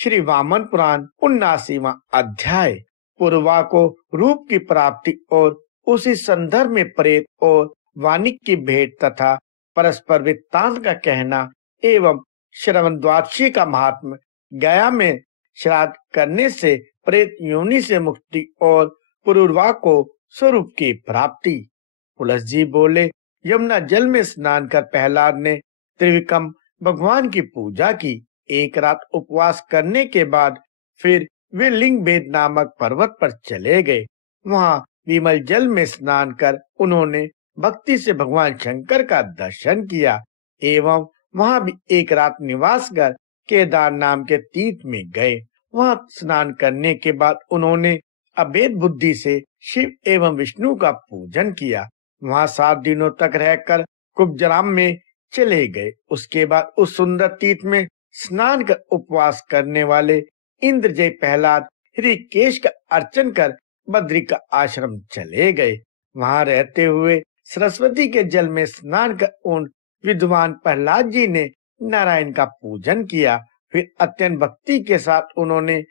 श्री वामन पुराण 79वां अध्याय। पूर्वा को रूप की प्राप्ति और उसी संदर्भ में प्रेत और वानिक की भेंट तथा परस्पर वृत्तांत का कहना एवं श्रवण द्वादशी का महात्म। गया में श्राद्ध करने से प्रेत योनि से मुक्ति और पूर्वा को स्वरूप की प्राप्ति। पुलस जी बोले, यमुना जल में स्नान कर प्रहलाद ने त्रिविक्रम भगवान की पूजा की। एक रात उपवास करने के बाद फिर वे लिंग भेद नामक पर्वत पर चले गए। वहां विमल जल में स्नान कर उन्होंने भक्ति से भगवान शंकर का दर्शन किया एवं वहां भी एक रात निवास कर केदार नाम के तीर्थ में गए। वहां स्नान करने के बाद उन्होंने अभेद बुद्धि से शिव एवं विष्णु का पूजन किया। वहां 7 दिनों तक रहकर कुब्जराम में चले गए। उसके बाद उस सुंदर तीर्थ में स्नान कर उपवास करने वाले इंद्रजय प्रहलाद ऋषिकेश का अर्चन कर बद्री का आश्रम चले गए। वहां रहते हुए सरस्वती के जल में स्नान कर उन विद्वान प्रहलाद जी ने नारायण का पूजन किया। फिर अत्यंत भक्ति के साथ उन्होंने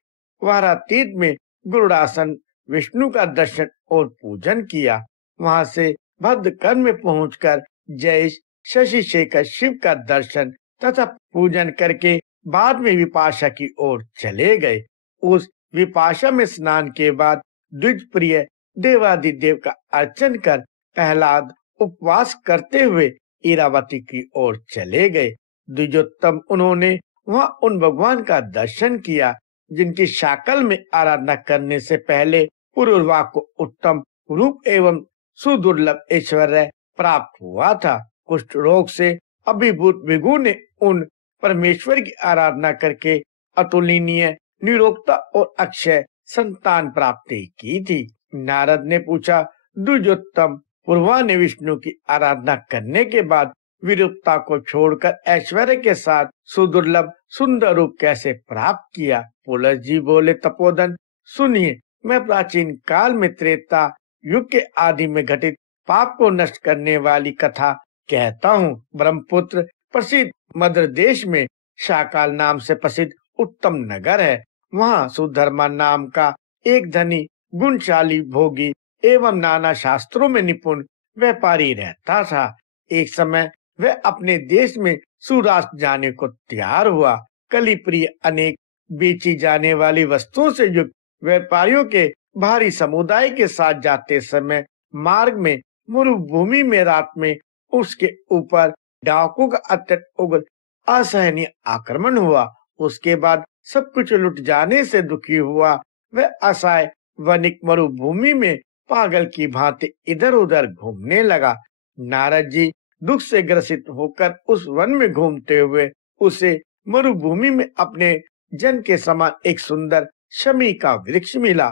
वारा तीर्थ में गुरुडासन विष्णु का दर्शन और पूजन किया। वहां से भद्रकर्ण में पहुंचकर जय शशि शेखर शिव का दर्शन तथा पूजन करके बाद में विपाशा की ओर चले गए। उस विपाशा में स्नान के बाद द्विज प्रिय देवादिदेव का अर्चन कर प्रहलाद उपवास करते हुए इरावती की ओर चले गए। द्विजोत्तम उन्होंने वहां उन भगवान का दर्शन किया जिनकी शाकल में आराधना करने से पहले पूर्वा को उत्तम रूप एवं सुदुर्लभ ऐश्वर्य प्राप्त हुआ था। कुष्ठ रोग से अभिभूत भृगु ने उन परमेश्वर की आराधना करके अतुलनीय निरोगता और अक्षय संतान प्राप्ति की थी। नारद ने पूछा, द्विजोत्तम पूर्वा ने विष्णु की आराधना करने के बाद विरूपता को छोड़कर ऐश्वर्य के साथ सुदुर्लभ सुंदर रूप कैसे प्राप्त किया? पुलस जी बोले, तपोधन सुनिए, मैं प्राचीन काल में त्रेता युग के आदि में घटित पाप को नष्ट करने वाली कथा कहता हूँ। ब्रह्मपुत्र प्रसिद्ध मध्य देश में शाकाल नाम से प्रसिद्ध उत्तम नगर है। वहाँ सुधर्मा नाम का एक धनी गुणशाली भोगी एवं नाना शास्त्रों में निपुण व्यापारी रहता था। एक समय वह अपने देश में सुराष्ट्र जाने को तैयार हुआ। कली प्रिय अनेक बेची जाने वाली वस्तुओं से युक्त व्यापारियों के भारी समुदाय के साथ जाते समय मार्ग में मरुभूमि में रात में उसके ऊपर डाकुओं का अत्यंत उग्र असहनीय आक्रमण हुआ। उसके बाद सब कुछ लुट जाने से दुखी हुआ वह असहाय वनिक मरुभूमि में पागल की भांति इधर उधर घूमने लगा। नारद जी दुख से ग्रसित होकर उस वन में घूमते हुए उसे मरुभूमि में अपने जन के समान एक सुंदर शमी का वृक्ष मिला।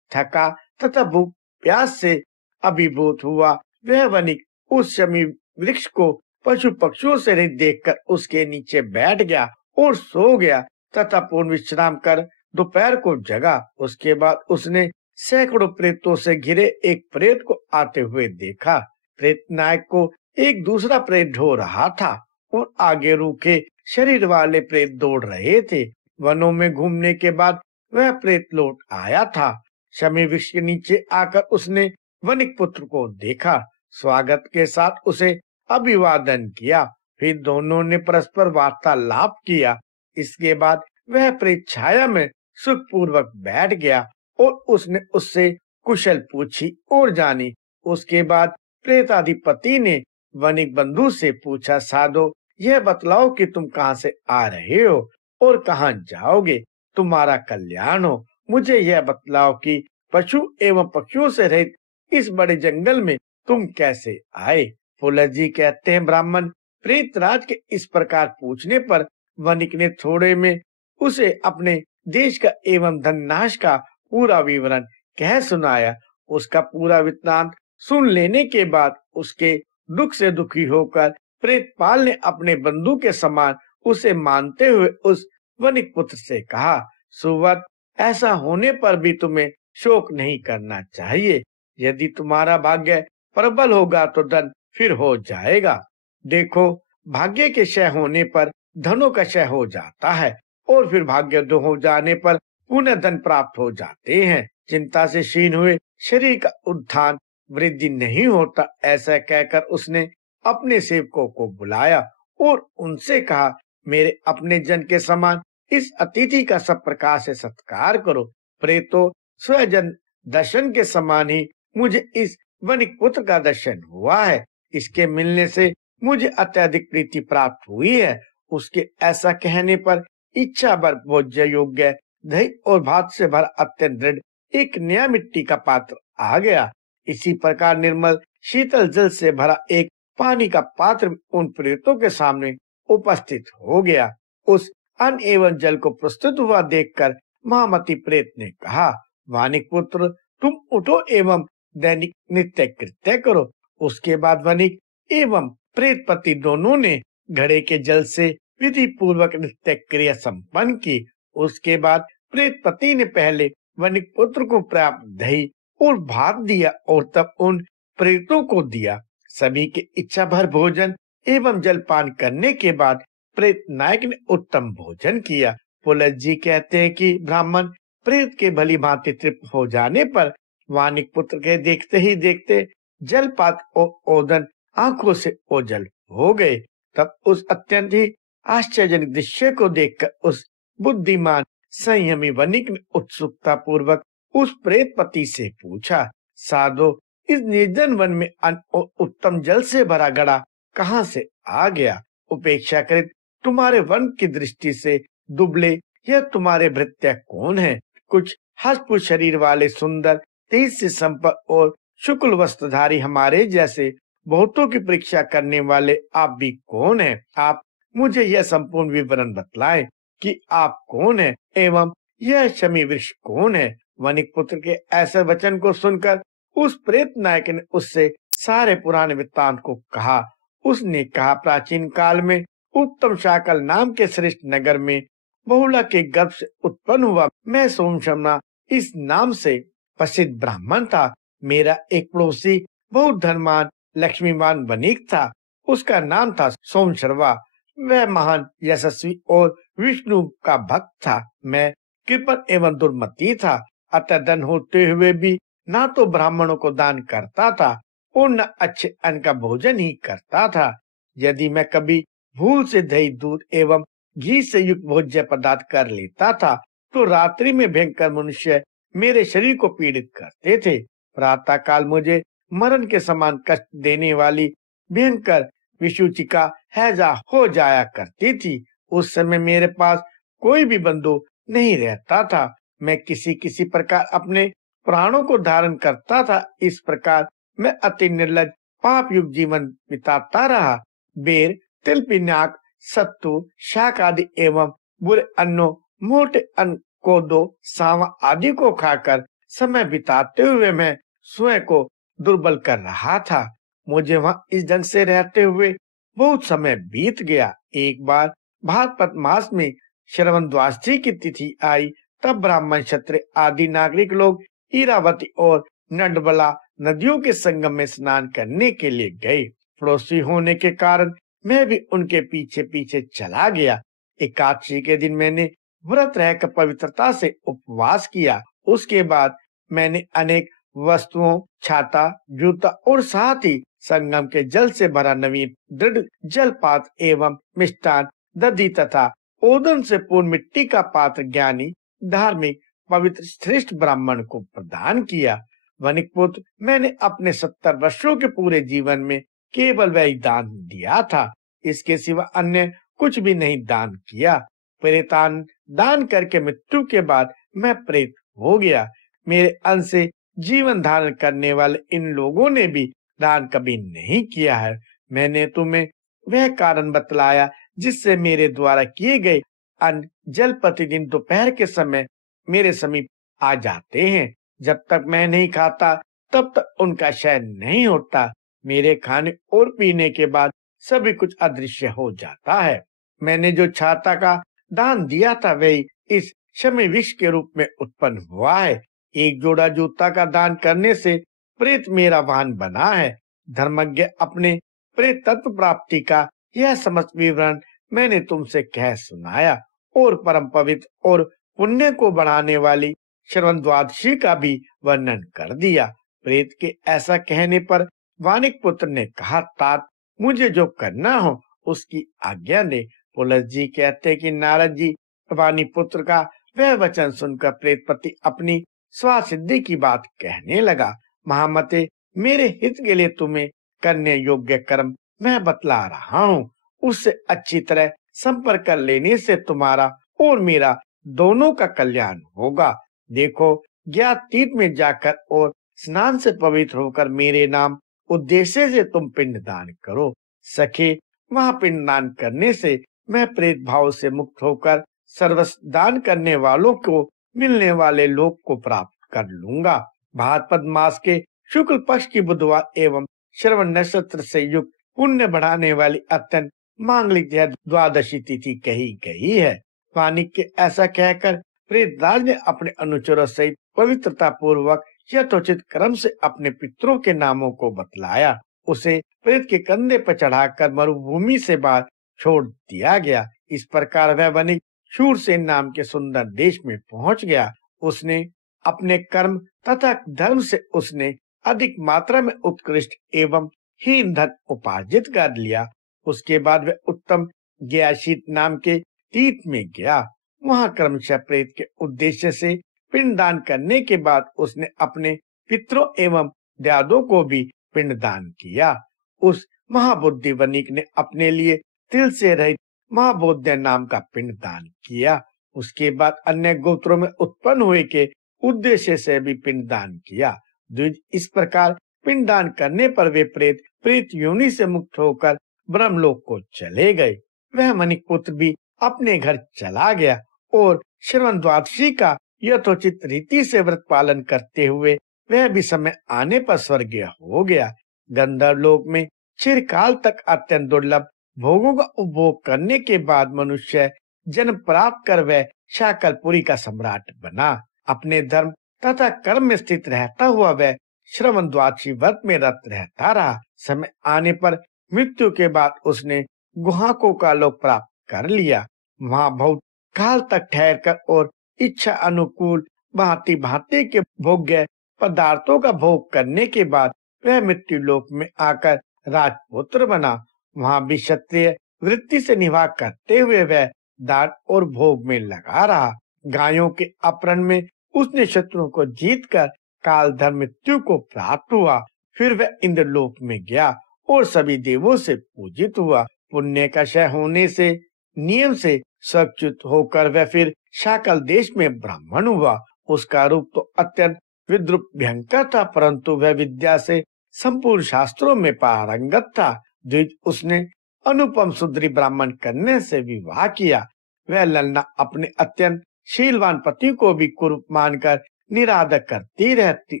थका तथा भूख प्यास से अभिभूत हुआ वह वनिक उस शमी वृक्ष को पशु पक्षियों से रहित देखकर उसके नीचे बैठ गया और सो गया तथा पूर्ण विश्राम कर दोपहर को जगा। उसके बाद उसने सैकड़ों प्रेतों से घिरे एक प्रेत को आते हुए देखा। प्रेत नायक को एक दूसरा प्रेत ढो रहा था और आगे रूखे शरीर वाले प्रेत दौड़ रहे थे। वनों में घूमने के बाद वह प्रेत लौट आया था। शमी वृक्ष के नीचे आकर उसने वनिक पुत्र को देखा। स्वागत के साथ उसे अभिवादन किया। फिर दोनों ने परस्पर वार्तालाप किया। इसके बाद वह प्रेत छाया में सुखपूर्वक बैठ गया और उसने उससे कुशल पूछी और जानी। उसके बाद प्रेताधिपति ने वनिक बंधु से पूछा, साधो यह बतलाओ कि तुम कहाँ से आ रहे हो और कहाँ जाओगे? तुम्हारा कल्याण हो। मुझे यह बतलाओ कि पशु एवं पक्षियों से रहित इस बड़े जंगल में तुम कैसे आए? पुलस जी कहते हैं, ब्राह्मण प्रेतराज के इस प्रकार पूछने पर वनिक ने थोड़े में उसे अपने देश का एवं धननाश का पूरा विवरण कह सुनाया। उसका पूरा वृत्तांत सुन लेने के बाद उसके दुख से दुखी होकर प्रेतपाल ने अपने बंधु के समान उसे मानते हुए उस वनिक पुत्र से कहा, सुवत, ऐसा होने पर भी तुम्हें शोक नहीं करना चाहिए। यदि तुम्हारा भाग्य प्रबल होगा तो धन फिर हो जाएगा। देखो, भाग्य के क्षय होने पर धनों का क्षय हो जाता है। और फिर भाग्योदय हो जाने पर पुनः धन प्राप्त हो जाते हैं। चिंता से क्षीण हुए शरीर का उत्थान वृद्धि नहीं होता। ऐसा कहकर उसने अपने सेवकों को बुलाया और उनसे कहा, मेरे अपने जन के समान इस अतिथि का सब प्रकार से सत्कार करो। प्रेतो स्वजन दर्शन के समान ही मुझे इस वणिक पुत्र का दर्शन हुआ है। इसके मिलने से मुझे अत्यधिक प्रीति प्राप्त हुई है। उसके ऐसा कहने पर इच्छा भर भोज्य योग्य दही और भात से भरा अत्यंत दृढ़ एक नया मिट्टी का पात्र आ गया। इसी प्रकार निर्मल शीतल जल से भरा एक पानी का पात्र उन प्रेतों के सामने उपस्थित हो गया। उस अन्न एवं जल को प्रस्तुत हुआ देखकर महामती प्रेत ने कहा, वानिक पुत्र, तुम उठो एवं दैनिक नित्य कृत्य करो। उसके बाद वणिक एवं प्रेतपति दोनों ने घड़े के जल से विधि पूर्वक नित्य क्रिया संपन्न की। उसके बाद प्रेतपति ने पहले वणिक पुत्र को प्राप्त दही और भात दिया और तब उन प्रेतों को दिया। सभी के इच्छा भर भोजन एवं जलपान करने के बाद प्रेत नायक ने उत्तम भोजन किया। पुलत जी कहते हैं कि ब्राह्मण प्रेत के भली भांति तृप्त हो जाने पर वानिक पुत्र के देखते ही देखते जलपात और ओदन आंखों से ओझल हो गए। तब उस अत्यंत ही आश्चर्यजनक दृश्य को देखकर उस बुद्धिमान संयमी वणिक ने उत्सुकता पूर्वक उस प्रेतपति से पूछा, साधो, इस निर्जन वन में उत्तम जल से भरा घड़ा कहाँ से आ गया? उपेक्षाकृत तुम्हारे वन की दृष्टि से दुबले यह तुम्हारे भृत्य कौन है? कुछ हष्ट शरीर वाले सुंदर तेज से संपन्न और शुक्ल वस्त्रधारी हमारे जैसे बहुतों की परीक्षा करने वाले आप भी कौन हैं? आप मुझे यह संपूर्ण विवरण बतलाएं कि आप कौन हैं एवं यह शमी वृक्ष कौन है? वणिक पुत्र के ऐसे वचन को सुनकर उस प्रेत नायक ने उससे सारे पुराने वृत्तांत को कहा। उसने कहा, प्राचीन काल में उत्तम शाकल नाम के श्रेष्ठ नगर में बहुला के गर्भ से उत्पन्न हुआ मैं सोमशमना इस नाम से प्रसिद्ध ब्राह्मण था। मेरा एक पड़ोसी बहुत धनवान लक्ष्मीवान वणिक था। उसका नाम था सोमशर्वा। वह महान यशस्वी और विष्णु का भक्त था। मैं कृपण एवं दुर्मति था, अतः धन होते हुए भी ना तो ब्राह्मणों को दान करता था और न अच्छे अन्न का भोजन ही करता था। यदि मैं कभी भूल से दही, दूध एवं घी से युक्त भोज्य पदार्थ कर लेता था तो रात्रि में भयंकर मनुष्य मेरे शरीर को पीड़ित करते थे। प्रातः काल मुझे मरण के समान कष्ट देने वाली भयंकर विषुचिका हैजा हो जाया करती थी। उस समय मेरे पास कोई भी बंधु नहीं रहता था। मैं किसी किसी प्रकार अपने प्राणों को धारण करता था। इस प्रकार मैं अति निर्लज पाप युक्त जीवन बिताता रहा। बेर, तिल, पिनाक, सत्तू, शाक आदि एवं बुरे अन्नों, मोटे अन्न, कोदो, सांवा आदि को खाकर समय बिताते हुए मैं स्वयं को दुर्बल कर रहा था। मुझे वहां इस ढंग से रहते हुए बहुत समय बीत गया। एक बार भाद्रपद मास में श्रवण द्वादशी की तिथि आई। तब ब्राह्मण, क्षत्रिय आदि नागरिक लोग इरावती और नंदबला नदियों के संगम में स्नान करने के लिए गए। पड़ोसी होने के कारण मैं भी उनके पीछे पीछे चला गया। एकादशी के दिन मैंने व्रत रहकर पवित्रता से उपवास किया। उसके बाद मैंने अनेक वस्तुओं, छाता, जूता और साथ ही संगम के जल से भरा नवीन दृढ़ जलपात एवं मिष्टान, दधी तथा ओदन से पूर्ण मिट्टी का पात्र ज्ञानी, धार्मिक, पवित्र श्रेष्ठ ब्राह्मण को प्रदान किया। वणिक पुत्र, मैंने अपने 70 वर्षों के पूरे जीवन में केवल वही दान दिया था। इसके सिवा अन्य कुछ भी नहीं दान किया। प्रेतान दान करके मृत्यु के बाद मैं प्रेत हो गया। मेरे अंश से जीवन धारण करने वाले इन लोगों ने भी दान कभी नहीं किया है। मैंने तुम्हें वह कारण बतलाया जिससे मेरे द्वारा किए गए अन्न जल प्रतिदिन दोपहर के समय मेरे समीप आ जाते हैं। जब तक मैं नहीं खाता तब तक उनका शयन नहीं होता। मेरे खाने और पीने के बाद सभी कुछ अदृश्य हो जाता है। मैंने जो छाता का दान दिया था वही इस शमी विष के रूप में उत्पन्न हुआ है। एक जोड़ा जूता का दान करने से प्रेत मेरा वाहन बना है। धर्मज्ञ अपने प्रेत तत्व प्राप्ति का यह समस्त विवरण मैंने तुमसे कह सुनाया और परम पवित्र और पुण्य को बढ़ाने वाली श्रवण द्वादशी का भी वर्णन कर दिया। प्रेत के ऐसा कहने पर वानिक पुत्र ने कहा, तात मुझे जो करना हो उसकी आज्ञा दे। पुलस्त जी कहते कि नारद जी, वानी पुत्र का वह वचन सुनकर प्रेतपति अपनी स्वसिद्धि की बात कहने लगा। महामते, मेरे हित के लिए तुम्हें करने योग्य कर्म मैं बतला रहा हूँ। उससे अच्छी तरह संपर्क कर लेने से तुम्हारा और मेरा दोनों का कल्याण होगा। देखो, ज्ञात तीर्थ में जाकर और स्नान से पवित्र होकर मेरे नाम उद्देश्य से तुम पिंडदान करो। सखे, वहां पिंडदान करने से मैं प्रेत भाव से मुक्त होकर सर्वस्व दान करने वालों को मिलने वाले लोक को प्राप्त कर लूंगा। भाद्रपद मास के शुक्ल पक्ष की बुधवार एवं श्रवण नक्षत्र से युक्त पुण्य बढ़ाने वाली अत्यंत मांगलिक यह द्वादशी तिथि कही गई है। वानिक के ऐसा कहकर प्रेतराज ने अपने अनुचरों सहित पवित्रता पूर्वक यथोचित क्रम से अपने पितरों के नामों को बतलाया। उसे प्रेत के कंधे पर चढ़ाकर मरुभूमि से बाहर छोड़ दिया गया। इस प्रकार वह वनिक शूरसेन नाम के सुंदर देश में पहुंच गया। उसने अपने कर्म तथा धर्म से उसने अधिक मात्रा में उत्कृष्ट एवं हीन धन उपार्जित कर लिया। उसके बाद वह उत्तम गयाशीत नाम के तीर्थ में गया। वहां क्रमशः प्रेत के उद्देश्य से पिंडदान करने के बाद उसने अपने पितरों एवं दादों को भी पिंडदान किया। उस महाबुद्धि वनिक ने अपने लिए तिल से रहित महाबोध्य नाम का पिंडदान किया। उसके बाद अन्य गोत्रों में उत्पन्न हुए के उद्देश्य से भी पिंडदान किया। द्विज, इस प्रकार पिंडदान करने पर वे प्रेत योनि से मुक्त होकर ब्रह्मलोक को चले गए। वह मनिक पुत्र भी अपने घर चला गया और श्रवण द्वादशी का यथोचित रीति से व्रत पालन करते हुए वह भी समय आने पर स्वर्गीय हो गया। गंधर्व लोक में चिरकाल तक अत्यंत दुर्लभ भोगों का उपभोग करने के बाद मनुष्य जन्म प्राप्त कर वह शाकलपुरी का सम्राट बना। अपने धर्म तथा कर्म में स्थित रहता हुआ वह श्रवण द्वादशी व्रत में रत रहता रहा। समय आने पर मृत्यु के बाद उसने गुहाकों का लोक प्राप्त कर लिया। वहां बहुत काल तक ठहरकर और इच्छा अनुकूल भांति भांति के भोग्य पदार्थों का भोग करने के बाद वह मृत्यु लोक में आकर राजपुत्र बना। वहां भी क्षत्रिय वृत्ति से निवाह करते हुए वह दान और भोग में लगा रहा। गायों के अपहरण में उसने शत्रुओं को जीतकर काल धर्म मृत्यु को प्राप्त हुआ। फिर वह इंद्रलोक में गया और सभी देवों से पूजित हुआ। पुण्य का क्षय होने से नियम से सच्युत होकर वह फिर शाकल देश में ब्राह्मण हुआ। उसका रूप तो अत्यंत विद्रुप भयंकर था, परंतु वह विद्या से संपूर्ण शास्त्रों में पारंगत था। द्विज, उसने अनुपम सुंदरी ब्राह्मण कन्या से विवाह किया। वह ललना अपने अत्यंत शीलवान पति को भी कुरूप मानकर निरादर करती रहती।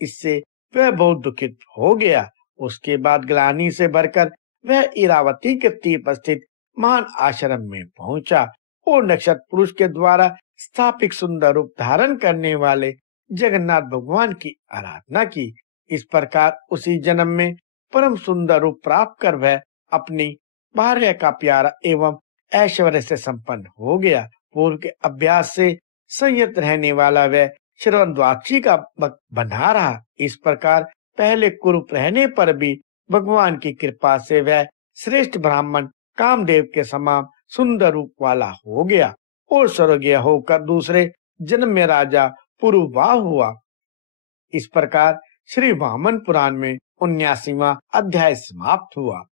इससे वह बहुत दुखित हो गया। उसके बाद ग्लानि से भरकर वह इरावती के तीर पर स्थित महान आश्रम में पहुंचा और नक्षत्र पुरुष के द्वारा स्थापित सुंदर रूप धारण करने वाले जगन्नाथ भगवान की आराधना की। इस प्रकार उसी जन्म में परम सुंदर रूप प्राप्त कर वह अपनी भार्या का प्यारा एवं ऐश्वर्य से संपन्न हो गया। पूर्व के अभ्यास से संयत रहने वाला वह श्रवण द्वादशी का भक्त बना रहा। इस प्रकार पहले कुरूप रहने पर भी भगवान की कृपा से वह श्रेष्ठ ब्राह्मण कामदेव के समान सुंदर रूप वाला हो गया और स्वर्गीय होकर दूसरे जन्म में राजा पुरुवाह हुआ। इस प्रकार श्री वामन पुराण में 79वां अध्याय समाप्त हुआ।